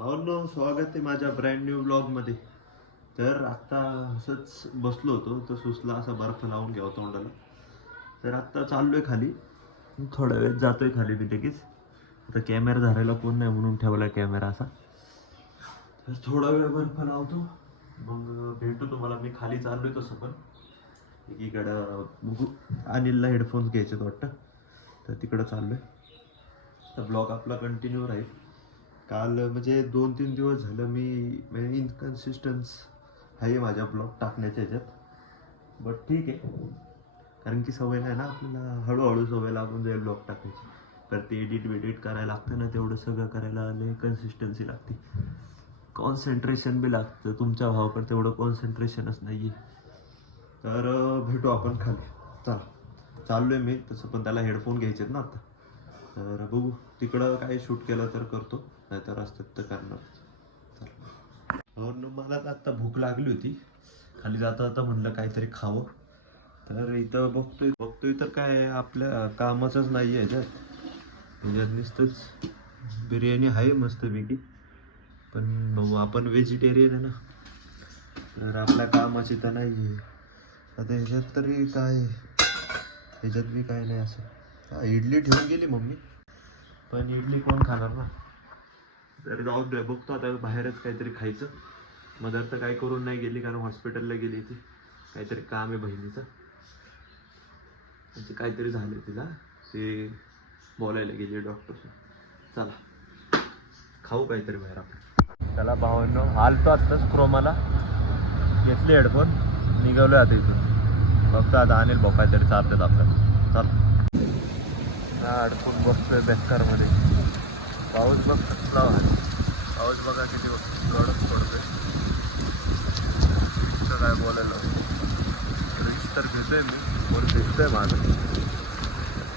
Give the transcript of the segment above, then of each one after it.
हो नो, स्वागत आहे माझ्या ब्रँड न्यू ब्लॉगमध्ये. तर आत्ता असंच बसलो होतो तर सुचला असा बर्फ लावून घ्यावा तोंडाला. तर आत्ता चाललोय खाली, थोडा वेळ जातोय खाली मी लगेच. आता कॅमेरा धरायला कोण नाही म्हणून ठेवला कॅमेरा असा. तर थोडा वेळ बर्फ लावतो, मग भेटतो तुम्हाला. मी खाली चाललोय तसं पण एकीकडं बघू, अनिलला हेडफोन्स घ्यायचे वाटतं, तर तिकडं चाललोय. तर ब्लॉग आपला कंटिन्यू राहील. काल म्हणजे 2-3 दिवस झालं मी म्हणजे इनकन्सिस्टन्स आहे माझ्या ब्लॉग टाकण्याच्या ह्याच्यात. बट ठीक आहे, कारण की सवय नाही ना आपल्याला, हळूहळू सवय लागून जाईल ब्लॉग टाकायची. तर ते एडिट करायला लागतं ना, तेवढं सगळं करायला आणि कन्सिस्टन्सी लागते, कॉन्सन्ट्रेशन बी लागतं. तुमच्या भावाकडे तेवढं कॉन्सन्ट्रेशनच नाही आहे. तर भेटू आपण खाली. चला, चाललोय मी तसं, पण त्याला हेडफोन घ्यायचे ना आता. तर बघू तिकडं काय शूट केलं तर करतो, नाहीतर रस्त्यात तर करणार. हो ना, मला आता भूक लागली होती. खाली जाता जाता म्हणलं काहीतरी खावं. तर इथं बघतोय तर काय आपल्या कामाचंच नाही आहे ह्याच्यात नुसतंच. बिर्याणी आहे मस्तपैकी, पण भाऊ आपण व्हेजिटेरियन आहे ना, तर आपल्या कामाची तर नाही आहे. आता ह्याच्यात तरी काय, ह्याच्यात बी काय नाही असं. इडली ठेवून गेली मम्मी, पण इडली कोण खाणार ना. तर जाऊ दे, बघतो आता बाहेरच काहीतरी खायचं. मदर तर काय करून नाही गेली, कारण हॉस्पिटलला गेली ती, काहीतरी काम आहे बहिणीचं. म्हणजे काहीतरी झालं तिला, ते बोलायला गेली डॉक्टर. चला खाऊ काहीतरी बाहेर आपण. चला भावांनो, आलतो आत्ताच क्रोमाला, घेतले हेडफोन, निघालो आता इथून. फक्त आता अनिल भाऊ काहीतरी चालतात आपल्याला. चला, हा अडकून बसतोय बेकारमध्ये. पाऊस बघ कसला, पाऊस बघा किती कडक पडतोय. इतकं काय बोलायला, रिक्स तर घेतोय मी, फोन भिजतोय माझं.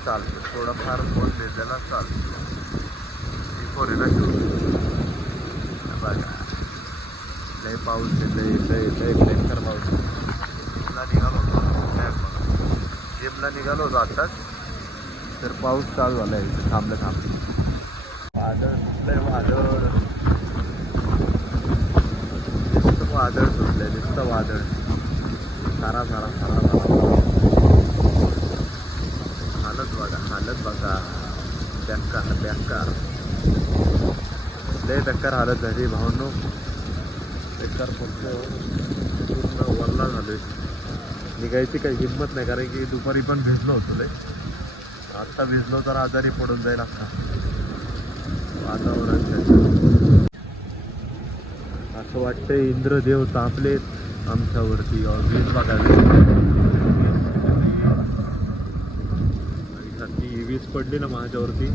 चालतं थोडंफार फोन भिजलेला चालतो. फोन आहे ना बघा, लय पाऊस लय बेकार पाऊस. जिमला निघालो होतो, जिमला निघालो होतो आत्ताच, तर पाऊस चालू झाला आहे थांबलं. वादळ सुटलंय, वादळ सुटलंय, नुसतं वादळ. सारा हालत बघा, बेकार लय बेकार हालत झाली भावनो. बेकार फक्त पूर्ण वरला झालोय. निघायची काही हिंमत नाही, कारण की दुपारी पण भिजलो होतो लय. आत्ता भिजलो तर आजारी पडून जाईल अख्खा. वातावरण त्याचं असं वाटतंय इंद्रदेव तापलेत आमच्यावरती. वीज बघायला ती वीज पडली ना माझ्यावरती,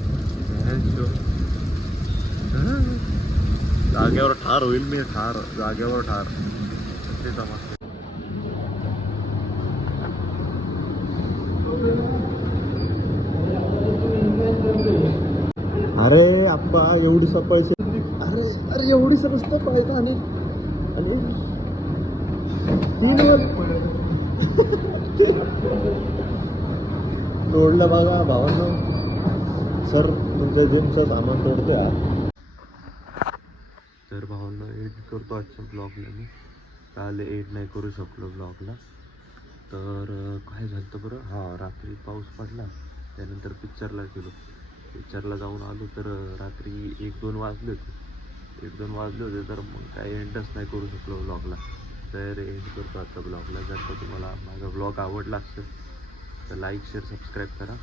जागेवर ठार होईल मी, जागेवर ठार. ते समजते. अरे आप्पा, एवढी सफाई, अरे एवढी रस्ता पाहायचा. आणि तोडलं बघा भावांनो, सर तुमचं जिमचं सामान तोडते यार. तर भावांना एडिट करतो आजच्या ब्लॉगला मी. काल एड नाही करू शकलो ब्लॉगला. तर काय झालं तर बरं, हा रात्री पाऊस पडला, त्यानंतर पिक्चरला जाऊन आलो. तर रात्री 1-2 वाजले होते. तर मग काय एंडच नाही करू शकलो ब्लॉगला. तर एंड करतो आता ब्लॉगला. जर का तुम्हाला माझा ब्लॉग आवडला असेल तर लाईक शेअर सबस्क्राईब करा.